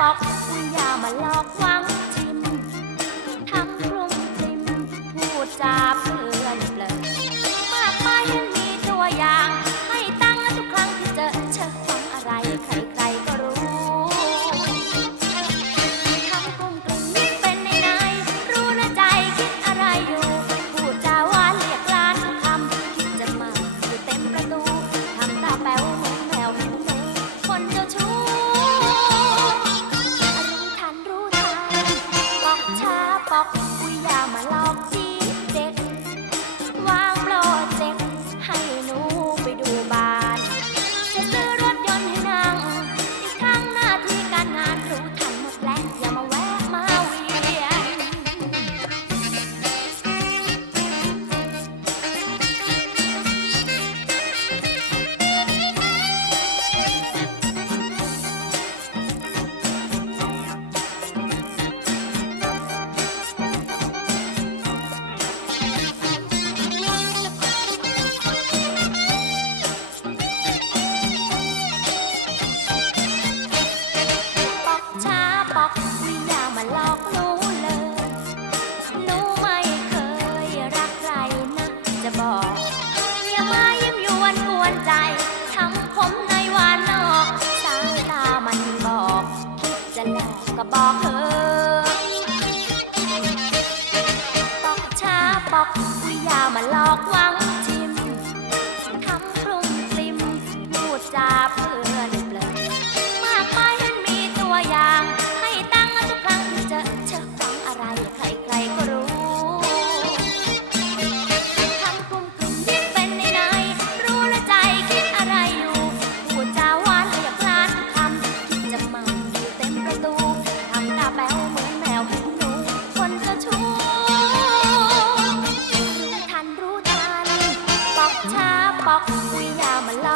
บอกอย่ามาหลอกว่า อกไม่อย่ามาหลอกหนูเลย หนูไม่เคยรักใครนะ จะบอก อย่ามายิ้มอยู่วันกวนใจ ทั้งผมในวานนอกตาตามันบอก คิดจะหลอกก็บอกเธอปอกช้าปอกไม่อย่ามาหลอกว่า ปอกคุยยามาหลอ